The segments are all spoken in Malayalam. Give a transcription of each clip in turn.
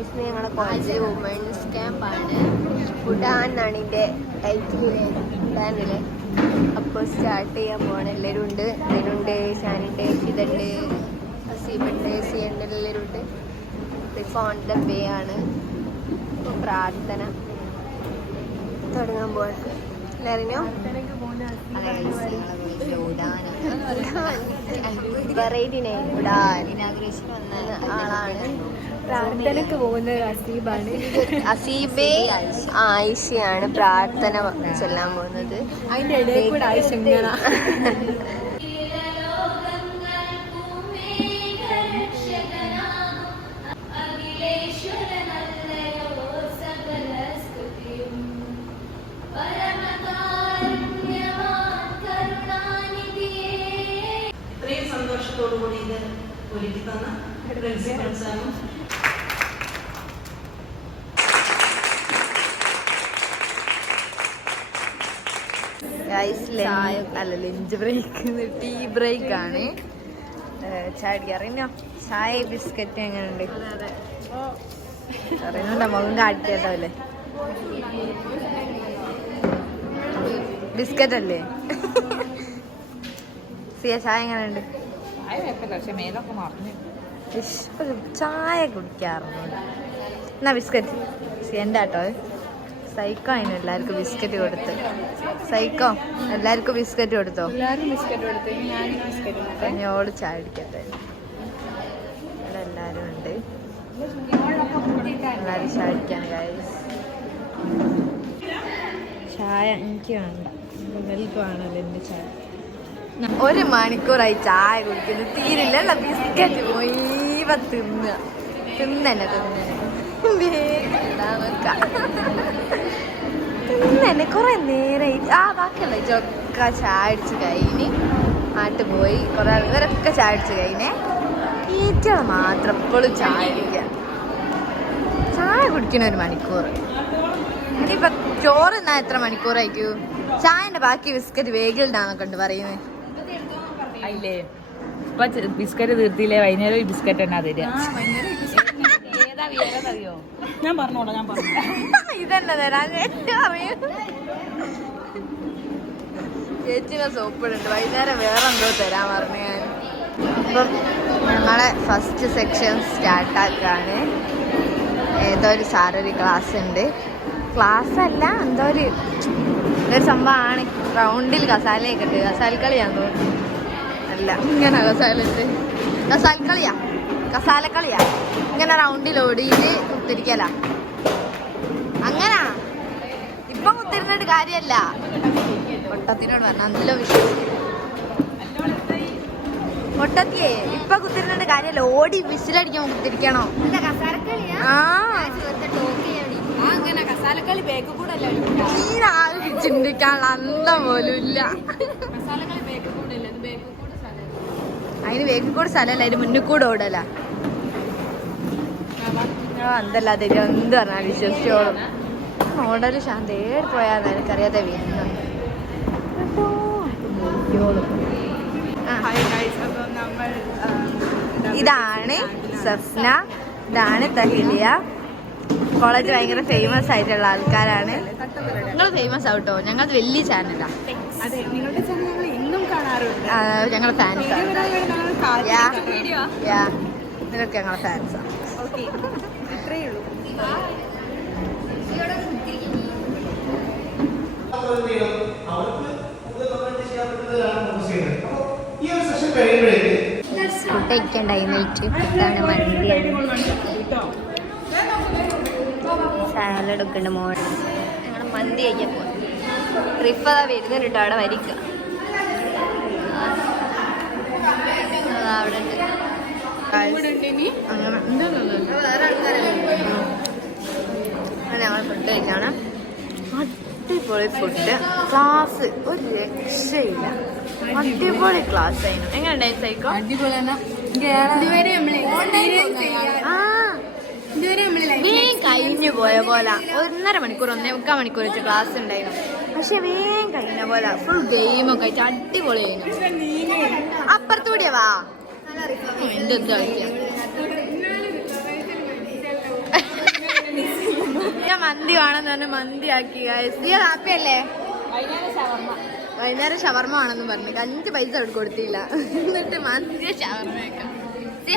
ഞങ്ങളെ കോളേജ് വുമൻസ് ക്യാമ്പാണ്. ഉഡാൻ എന്നാണ് ഇതിൻ്റെ ടൈറ്റിൽ, ഉഡാനിലെ. അപ്പോൾ സ്റ്റാർട്ട് ചെയ്യാൻ പോകണം. എല്ലാവരും ഉണ്ട്. ഇതിനുണ്ട്, ഷാനുണ്ട്, ഷിതുണ്ട്, ഹസീബുണ്ട്, സിയുണ്ട്, എല്ലാവരും ഉണ്ട്. ഇപ്പോൾ ഓൺ ദ വേ ആണ്. ഇപ്പോൾ പ്രാർത്ഥന തുടങ്ങാൻ പോകണം. എല്ലാവരും വെറൈറ്റിനെ ഉഡാൻ ഇനാഗ്രേഷൻ വന്ന ആളാണ്. പ്രാർത്ഥനക്ക് പോകുന്നത് അസീബാണ്. അസീബെ ആയിഷയാണ് പ്രാർത്ഥന ചൊല്ലാൻ പോകുന്നത്. അതിന്റെ ഇടയിൽ കൂടെ ആയിഷ ഇങ്ങനെ സന്തോഷത്തോടുകൂടി ഇത് ഒരുക്കി തന്ന പ്രിൻസിപ്പൽ സാറും അല്ല ലഞ്ച് ബ്രേക്ക്, ടീ ബ്രേക്ക് ആണ്. ചാടി അറിഞ്ഞോ? ചായ ബിസ്ക്കറ്റ് എങ്ങനെയുണ്ട് അറിയുന്നുണ്ടോ? മുഖം കാട്ടിയതല്ലേ? ബിസ്ക്കറ്റ് അല്ലേ? സിയ ചായ എങ്ങനെയുണ്ട്? ചായ കുടിക്കാറുണ്ട്. എന്നാ ബിസ്ക്കറ്റ് സിയൻ്റെ ആട്ടോ. സൈക്കോ അതിന് എല്ലാവർക്കും ബിസ്ക്കറ്റ് കൊടുത്ത്. സൈക്കോ എല്ലാവർക്കും ബിസ്ക്കറ്റ് കൊടുത്തോ? ഞോട് ചായ അടിക്കട്ടെ. ഇവിടെ എല്ലാവരും ഉണ്ട്. എല്ലാവരും ചായ അടിക്കാൻ ഗൈസ്. ചായ എനിക്ക് വേണ്ട, മിൽക്ക് വേണമല്ലോ എൻ്റെ ചായ. 1 മണിക്കൂറായി ചായ കുടിക്കുന്നു, തീരില്ല. ബിസ്ക്കറ്റ് പോയി തിന്നെ കുറെ നേരമായി. ബാക്കിയുള്ള ചൊക്ക ചായ അടിച്ച് കഴിഞ്ഞ് നാട്ടിൽ പോയി. കുറെ ഇവരൊക്കെ ചായ അടിച്ച് കഴിഞ്ഞേ. ഈറ്റകൾ മാത്രം എപ്പോഴും ചായ കുടിക്കുക. ചായ കുടിക്കണ 1 മണിക്കൂർ. ഇനിയിപ്പൊ ചോറ് എന്നാ എത്ര മണിക്കൂറായിരിക്കും? ചായന്റെ ബാക്കി ബിസ്ക്കറ്റ് വേഗിലുണ്ടാന്നൊക്കെ ഉണ്ട് പറയുന്നത്. അല്ലേ ഇപ്പൊ ബിസ്ക്കറ്റ് തീർത്തില്ലേ? വൈകുന്നേരം ബിസ്ക്കറ്റ് എന്നാ തരിക? അറിയോ? ഞാൻ പറഞ്ഞോളാം, ഞാൻ പറഞ്ഞു. ഇതന്നെ തരാൻ അറിയൂ. ചേച്ചിനെ സോപ്പിടുണ്ട്. വൈകുന്നേരം വേറെ എന്തോ തരാൻ പറഞ്ഞു ഞാൻ. അപ്പം ഞങ്ങളെ ഫസ്റ്റ് സെക്ഷൻ സ്റ്റാർട്ടാക്കാണ്. ഏതോ ഒരു സാറൊരു ക്ലാസ് ഉണ്ട്. ക്ലാസ് അല്ല, എന്തോ ഒരു സംഭവമാണ്. റൗണ്ടിൽ കസാലയൊക്കെ ഉണ്ട്. കസാലക്കളിയാന്ന് തോന്നുന്നു. അല്ല, ഇങ്ങനെ കസാലക്കളിയാ. ഇങ്ങനെ റൗണ്ടിൽ ഓടിയിട്ട് കുത്തിരിക്കല. അങ്ങനാ ഇപ്പം കുത്തിരുന്നിട്ട് കാര്യമല്ല. ഒട്ടത്തിനോട് പറഞ്ഞ നല്ല വിശ്വസിക്കും. ഒട്ടത്തിയേ ഇപ്പൊ കുത്തിരുന്നിട്ട് കാര്യമല്ല. ഓടി വിസിലടിക്കാൻ കുത്തിരിക്കണോ? ചിന്തിക്കാനുള്ള അന്തം പോലും ഇല്ല. അതിന് വേഗം കൂടെ സ്ഥലമല്ല, അതിന് മുന്നിൽ കൂടെ ഓടല. എന്തല്ലാതെ എന്ത് പറഞ്ഞാൽ വിശ്വസിച്ചോളും. ഓടല് ശാന്ത ഏട് പോയാന്ന് എനിക്കറിയാതെ വീഴുന്നു. ഇതാണ് സഫ്ന, ഇതാണ് തഹിലിയ. കോളേജ് ഭയങ്കര ഫേമസ് ആയിട്ടുള്ള ആൾക്കാരാണ്. നിങ്ങൾ ഫേമസ് ആവട്ടോ. ഞങ്ങളത് വലിയ ചാനലാ. ഞങ്ങൾ ഫാൻസാണ്. നിങ്ങളൊക്കെ ഞങ്ങളെ ഫാൻസാണ്. ഫുഡ് കഴിക്കണ്ടായിട്ട് ഇതാണ് മന്തിയാണ്. സാലഡ് ഒക്കെ ഉണ്ട് മോഡൽ. ഞങ്ങൾ മന്തി കഴിക്കാൻ പോകും. റിഫത വരുന്നുണ്ട് കേട്ടോ. അവിടെ വരിക. അവിടെ ഞങ്ങൾ ഫുഡ് കഴിക്കാണ്. അടിപൊളി ഫുഡ്. ക്ലാസ് ഒരു രക്ഷയില്ല. അടിപൊളി ക്ലാസ് ആയിരുന്നു. എങ്ങനെയുണ്ടായിരുന്നു സൈക്കോ? കഴിഞ്ഞു പോയ പോലെ 1.5 മണിക്കൂർ 1.25 മണിക്കൂർ വെച്ച് ക്ലാസ് ഉണ്ടായിരുന്നു. പക്ഷെ വേഗം കഴിഞ്ഞ പോലെ ഫുൾ ഗെയിമൊക്കെ ആയിട്ട് അടിപൊളിയായിരുന്നു. അപ്പുറത്തൂടിയ വാ. എന്ത് കളിക്കാം. മന്തി വേണമെന്ന് പറഞ്ഞ് മന്തി ആക്കി ഹാപ്പി അല്ലേ? വൈകുന്നേരം ഷവർമ്മ ആണെന്ന് പറഞ്ഞു 5 പൈസ അവിടെ കൊടുത്തില്ല എന്നിട്ട് മന്തി ഷവർമ്മ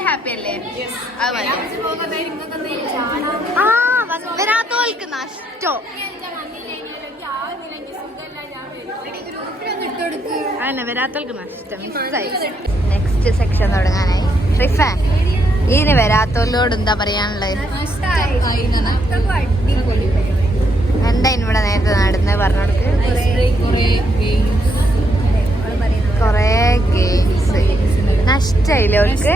ഹാപ്പി അല്ലേ? ആ വരാത്തോൾക്ക് നഷ്ടോ അങ്ങനെ വരാത്തോൾക്ക് നഷ്ടം മിസ്സായി. Next section തുടങ്ങാനായി. റിഫ ഇതിന് വരാത്തോലോട് എന്താ പറയാനുള്ളത്? എന്താ ഇവിടെ നേരത്തെ നടന്ന് പറഞ്ഞോടക്ക് കൊറേ ഗെയിംസ് നഷ്ടായില്ലേ അവർക്ക്?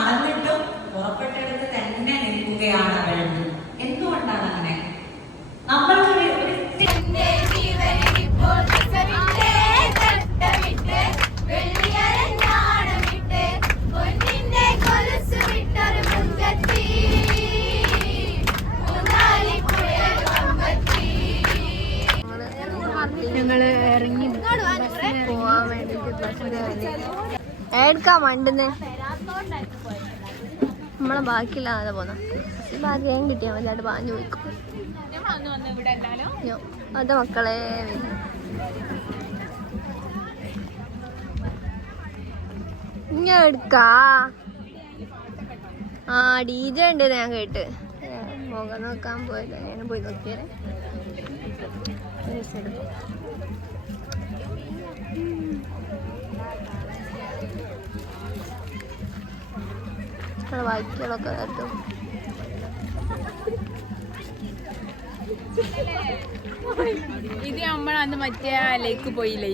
അറിഞ്ഞിട്ടും പുറപ്പെട്ടെടുത്ത് തന്നെ നിൽക്കുകയാണ് അവൾ. എന്തുകൊണ്ടാണ് അങ്ങനെ? നമ്മൾക്ക് ഞങ്ങള് ഇറങ്ങി പോവാൻ വേണ്ടിട്ട് എടുക്കാൻ മണ്ടുന്നേ നമ്മളെ ബാക്കിയില്ലാതെ പോന്ന ഭാഗ്യം കിട്ടിയാൽ മതി. അവിടെ പാഞ്ഞു പോയിക്കും അത് മക്കളെ. ഞാൻ എടുക്കാ ആ DJ ഉണ്ട് ഞാൻ കേട്ട്. മുഖം നോക്കാൻ പോയല്ലോ, ഞാൻ പോയി നോക്കിയാലേ ബാക്കികളൊക്കെ കേട്ടോ. ഇത് നമ്മളന്ന് മറ്റേ ലേക്ക് പോയില്ലേ?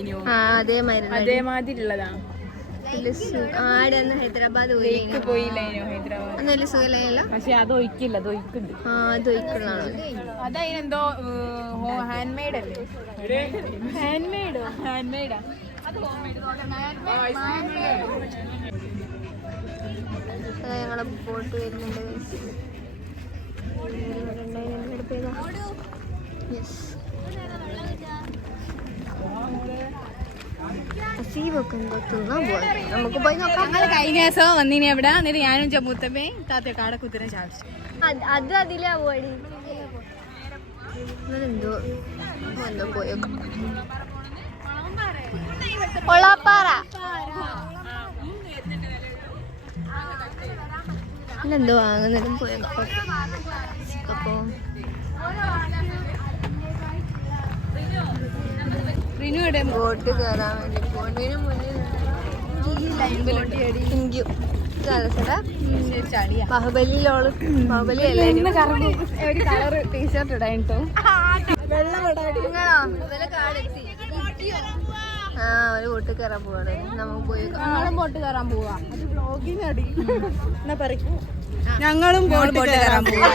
അതേമാതിരി ഉള്ളതാ. ആടെ ഹൈദരാബാദ് പോയില്ലേ? ഹൈദരാബാദ് സുഖമില്ല. പക്ഷെ അത് ഒഴിക്കില്ല, അത് ഒഴിക്കുണ്ട്. ആ അത് ഒഴിക്കുള്ളതാണ്. അതതിനെന്തോ ഹാൻഡ് മെയ്ഡ് അല്ലേ? ഹാൻഡ് മെയ്ഡാ. ഞങ്ങളെ ബോട്ട് വരുന്നുണ്ട്. സീവൊക്കെ എന്തോ തിന്നാൻ പോവാ. നമുക്ക് പോയി നോക്കാം. കഴിഞ്ഞ ദിവസം വന്നിനി എവിടെ എന്നിട്ട് ഞാനും ചമ്മൂത്തമ്മയും താത്ത കാട കുതിര ചാടിച്ചു. അത് അതിലാ പോയി എന്തോ എന്തോ പോയേക്കാം. ഒളാപ്പാറ എന്തോ വാങ്ങുന്നതും പോയേക്കാം. അപ്പോ ബോട്ട് കയറാൻ വേണ്ടി പോണതിന് മുന്നിൽ ബാഹുബലിയിലോള് ബാഹുബലി അല്ലേ ഒരു കളർ ടീഷർട്ട് ഇടാട്ടോ. ആ ഒരു ബോട്ട് കയറാൻ പോവാണ്. നമുക്ക് പോയി ബോട്ട് കയറാൻ പോവാ. ഞങ്ങളും ബോട്ട് കയറാൻ പോവാ.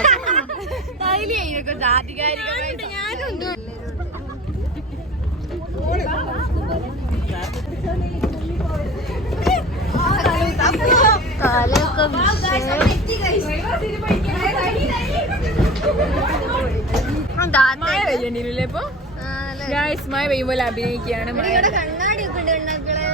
മഴ പെയ്യുമ്പോൾ അഭിനയിക്കുകയാണ്. കണ്ണാടിയൊക്കെ ഉണ്ട് ഉണ്ടാക്കളെ.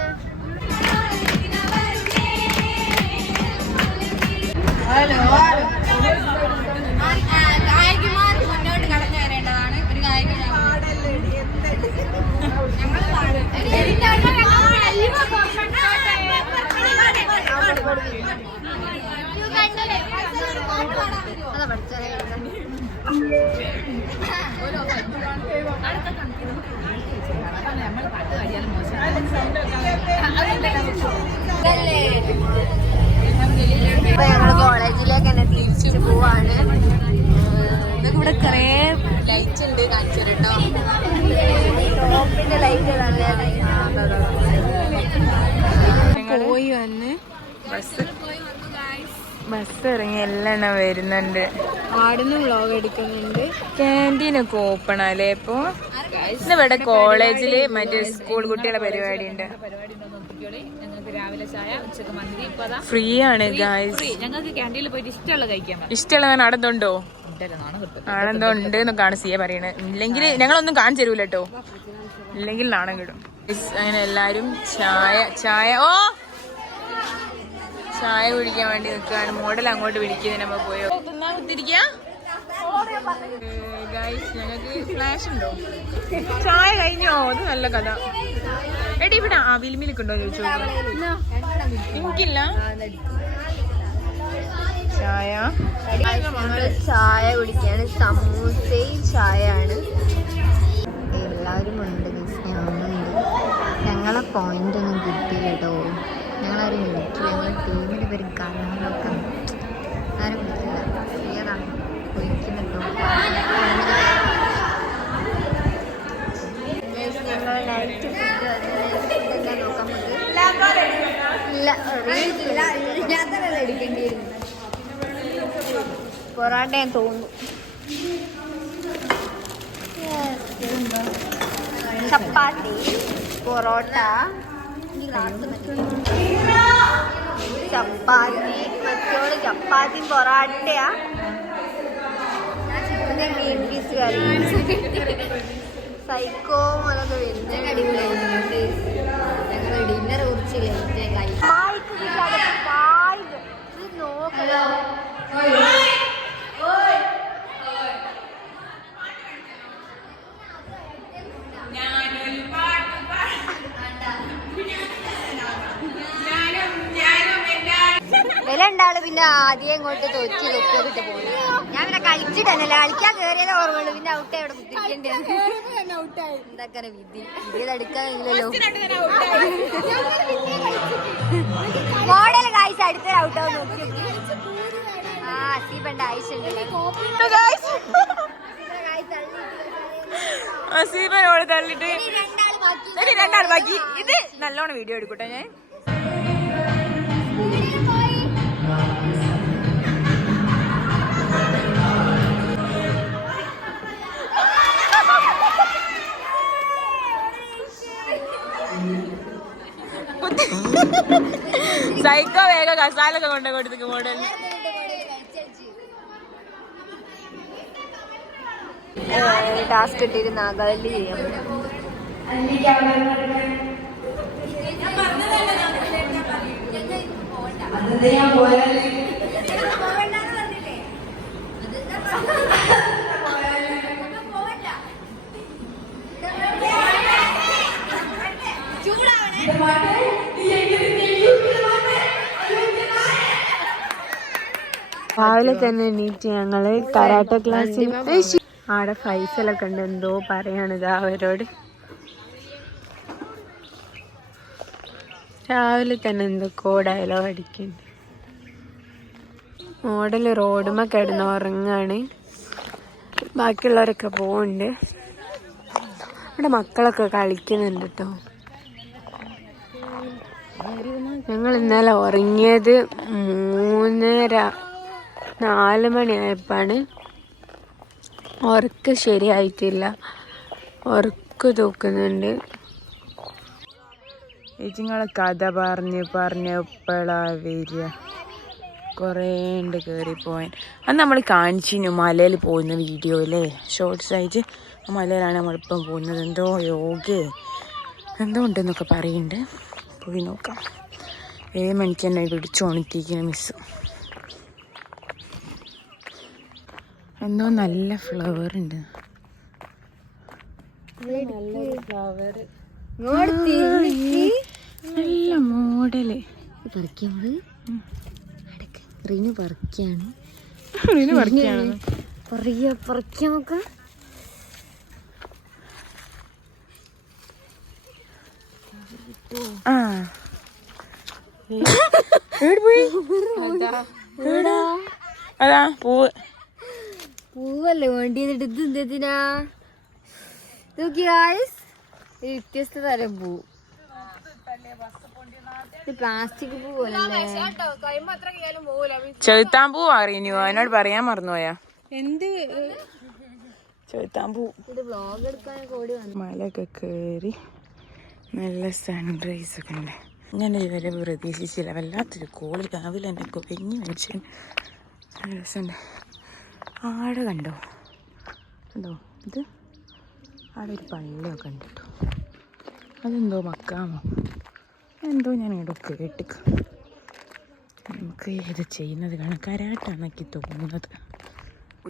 ഗായകമാർ മുന്നോട്ട് കടന്നു വരേണ്ടതാണ്. ഒരു ഗായിക അതാ പഠിച്ചാലേ ഇപ്പൊ ഞങ്ങള് കോളേജിലേക്ക് തന്നെ തിരിച്ചു പോവാണ്. ഇവിടെ കുറേ ലൈറ്റ് ഉണ്ട്, കാണിച്ചു കേട്ടോ. ടോപ്പിന്റെ ലൈറ്റ് പോയി വന്ന് ബസ് ഇറങ്ങി എല്ലാം വരുന്നുണ്ട്. ആടുന്ന് വ്ളോഗ് എടുക്കുന്നുണ്ട്. ക്യാൻറ്റീനൊക്കെ ഓപ്പൺ അല്ലേ ഇപ്പൊ? ഇവിടെ കോളേജില് മറ്റേ സ്കൂൾ കുട്ടികളെ പരിപാടി ഉണ്ട്. ഫ്രീ ആണ് ഗായ്സ്. ഞങ്ങൾക്ക് ക്യാൻറ്റീനിൽ പോയിട്ട് ഇഷ്ടമുള്ള കഴിക്കാൻ ഇഷ്ടമുള്ള ആടെന്തോണ്ടോ ആടെന്തോ ഉണ്ട് എന്നൊക്കെയാണ് സിയ പറയണത്. ഇല്ലെങ്കിൽ ഞങ്ങളൊന്നും കാണിച്ചു തരൂല കേട്ടോ, ഇല്ലെങ്കിൽ നാണം കിടും. അങ്ങനെ എല്ലാരും ചായ ചായ ചായ കുടിക്കാൻ വേണ്ടി നിൽക്കുകയാണ്. മോഡൽ അങ്ങോട്ട് വിളിക്കുന്നതിന് നമ്മൾ പോയോ തിന്നാൻ കുത്തിരിക്ക. ഞങ്ങൾക്ക് ഫ്ലാഷ് ഉണ്ടോ? ചായ കഴിഞ്ഞോ? അത് നല്ല കഥ. എടി ഇവിടെ വിലിമിലിക്കുണ്ടോ ചോദിച്ചോ. എനിക്കില്ല ചായ. ചായ കുടിക്കാണ്. സമൂസയും ചായയാണ്. എല്ലാവരും ഉണ്ട്. ഞാനുണ്ട്. ഞങ്ങളെ പോയിന്റ് ഒന്നും കിട്ടിയില്ല കേട്ടോ. ഞങ്ങളാരും വിളിക്കില്ല. ഞങ്ങളെ ടീമിൽ വരും കാര്യങ്ങളൊക്കെ ആരും വിളിക്കില്ല. ഏതാണ് വിളിക്കുന്നുണ്ടോ? നൈറ്റ് ഫുഡ് എന്താ നോക്കാൻ എടുക്കേണ്ടിയിരുന്നു. പൊറാട്ട ഞാൻ തോന്നുന്നു. ചപ്പാത്തി, പൊറോട്ട, ചപ്പാത്തി മറ്റോട് ചപ്പാത്തി പൊറാട്ടയാ. ഗ്രീൻ പീസ് കറി സൈക്കോ അതൊക്കെ വരുന്നത് അടിപൊളിയായിരുന്നു. ഞങ്ങൾ ഡിന്നർ കുറിച്ച് നോക്കലോ. വില ഉണ്ടാള് പിന്നെ ആദ്യം ഇങ്ങോട്ട് തോറ്റി വെക്കിട്ട് പോകും. ഞാൻ പിന്നെ കളിച്ചിട്ടല്ല കളിക്കാൻ കയറിയത് ഓർമ്മയുള്ളൂ. പിന്നെ ഔട്ടേ അവിടെ കുത്തിരിക്കേണ്ടി എന്താക്കാനെ വിധി എടുക്കാനില്ലല്ലോ. മോഡൽ കാഴ്ച അടുത്തൊരു ഔട്ടാവും നോക്കി. അസീബന്റെ അസീബനോട് തള്ളിട്ട് രണ്ടാൾ ബാക്കി. ഇത് നല്ലോണം വീഡിയോ എടുക്കട്ടെ ഞാൻ. സൈക്കോ വേഗം കസാലൊക്കെ കൊണ്ടു കൊടുത്തു മോഡൽ. ടാസ്ക് കിട്ടിയിരുന്ന നാഗാലാൻഡ് ചെയ്യാൻ രാവിലെ തന്നെ എണീറ്റ് ഞങ്ങള് കരാട്ട ക്ലാസ്സിൽ ആടെ ഫൈസലൊക്കെ ഉണ്ട്. എന്തോ പറയാണിത് അവരോട്. രാവിലെ തന്നെ എന്തൊക്കെ ഡയലോഗ് അടിക്കുന്നുണ്ട്. മോഡൽ റോഡുമ്മ കിടന്ന് ഉറങ്ങാണ്. ബാക്കിയുള്ളവരൊക്കെ പോകുന്നുണ്ട്. ഇവിടെ മക്കളൊക്കെ കളിക്കുന്നുണ്ട് കേട്ടോ. ഞങ്ങൾ ഇന്നലെ ഉറങ്ങിയത് 3:30-4 മണിയായപ്പോഴാണ്. ഉറക്കം ശരിയായിട്ടില്ല. ഉറക്കം തൂക്കുന്നുണ്ട്. ചേച്ചിങ്ങളെ കഥ പറഞ്ഞ് എപ്പോഴാ വരിക? കുറേ ഉണ്ട് കയറിപ്പോവാൻ. അത് നമ്മൾ കാണിച്ചിരുന്നു മലയിൽ പോകുന്ന വീഡിയോ അല്ലേ, ഷോർട്സ് ആയിട്ട്. ആ മലയിലാണ് നമ്മളിപ്പം പോകുന്നത്. എന്തോ യോഗേ എന്തോ ഉണ്ടെന്നൊക്കെ പറയുന്നുണ്ട്. പോയി നോക്കാം. 7 മണിക്ക് തന്നെ പിടിച്ചു ഉണക്കിയിരിക്കുന്ന മിസ്സ്. എന്തോ നല്ല ഫ്ലവർ ഉണ്ട്. നല്ല മോഡല് പറിക്കാണ്. പറിക്കാൻ നോക്കാം. അതാ പൂവല്ലേ വേണ്ടിയത്. ഇത് എന്തിനാ നോക്കി വ്യത്യസ്ത തരം പൂ. പ്ലാസ്റ്റിക് പൂ പോലല്ലേ. ചെറുത്താമ്പൂ അറിയൂ. അതിനോട് പറയാൻ മറന്നുപോയാ. എന്ത് ചെറുത്താമ്പൂ. ഇത് വ്ലോഗ് എടുക്കാനൊക്കെ ഓടി വന്നു. മലയൊക്കെ കയറി നല്ല സൺറൈസ് ഒക്കെ ഉണ്ട്. ഞാൻ ഇതുവരെ പ്രതീക്ഷിച്ചില്ല. വല്ലാത്തൊരു കോളി. രാവിലെ തന്നെ കുഴഞ്ഞ് മനുഷ്യൻ. രസമുണ്ട്. ആടെ കണ്ടോ ഇത് ആടെ ഒരു പള്ളിയൊക്കെ ഉണ്ട് കേട്ടോ. അതെന്തോ മക്കാമോ എന്തോ ഞാൻ ഇവിടെ കേട്ടിക്ക്. വർക്ക് ചെയ്ത് ചെയ്യുന്നത് കാണാം. കരാട്ടാണെനിക്ക് തോന്നുന്നത്.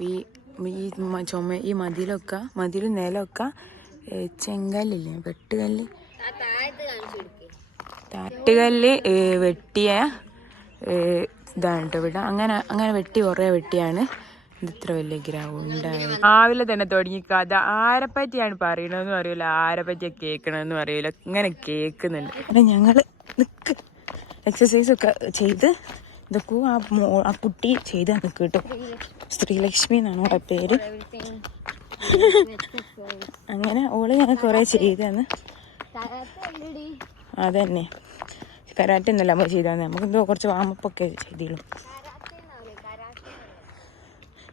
ഈ മതിലും നിലമൊക്കെ ചെങ്കല്ലില്ലേ, വെട്ടുകല്ല് വെട്ടിയ ഇതാണ് കേട്ടോ ഇവിടെ. അങ്ങനെ വെട്ടി കുറേ വെട്ടിയാണ് ഇത്ര വലിയ ഗ്രൗണ്ടായത്. രാവിലെ തന്നെ തുടങ്ങി കഥ. ആരെപ്പറ്റിയാണ് പറയണമെന്നും അറിയില്ല, ആരെപ്പറ്റിയാണ് കേൾക്കണമെന്നും അറിയില്ല. ഇങ്ങനെ കേൾക്കുന്നുണ്ട്. പിന്നെ ഞങ്ങൾ എക്സസൈസൊക്കെ ചെയ്ത് ഇതൊക്കെ ആ കുട്ടി ചെയ്താൽ നിൽക്കും കേട്ടോ. ശ്രീലക്ഷ്മി എന്നാണ് ഓളെ പേര്. അങ്ങനെ ഓള് ഞാൻ കുറേ ചെയ്തെന്ന്. അതന്നെ കരാട്ടെ ഒന്നുമല്ല നമ്മൾ ചെയ്താൽ, നമുക്കെന്തോ കുറച്ച് വാമപ്പൊക്കെ ചെയ്തോളൂ.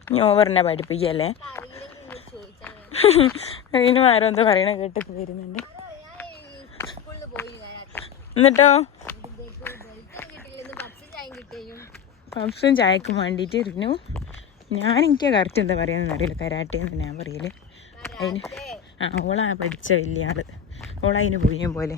ഇനി ഓവറിനെ പഠിപ്പിക്കല്ലേ. അതിന് ആരോ എന്തോ പറയണ കേട്ട് വരുന്നുണ്ട്. എന്നിട്ടോ പപ്സും ചായക്കും വേണ്ടിയിട്ട് ഇരുന്നു. എനിക്ക് കറക്റ്റ് എന്താ പറയാന്ന് അറിയില്ല. കരാട്ടേന്ന് ഞാൻ പറയല്. അതിന് ഓളാ പഠിച്ച വലിയ ആള്. ഓളതിന് പോയി പോലെ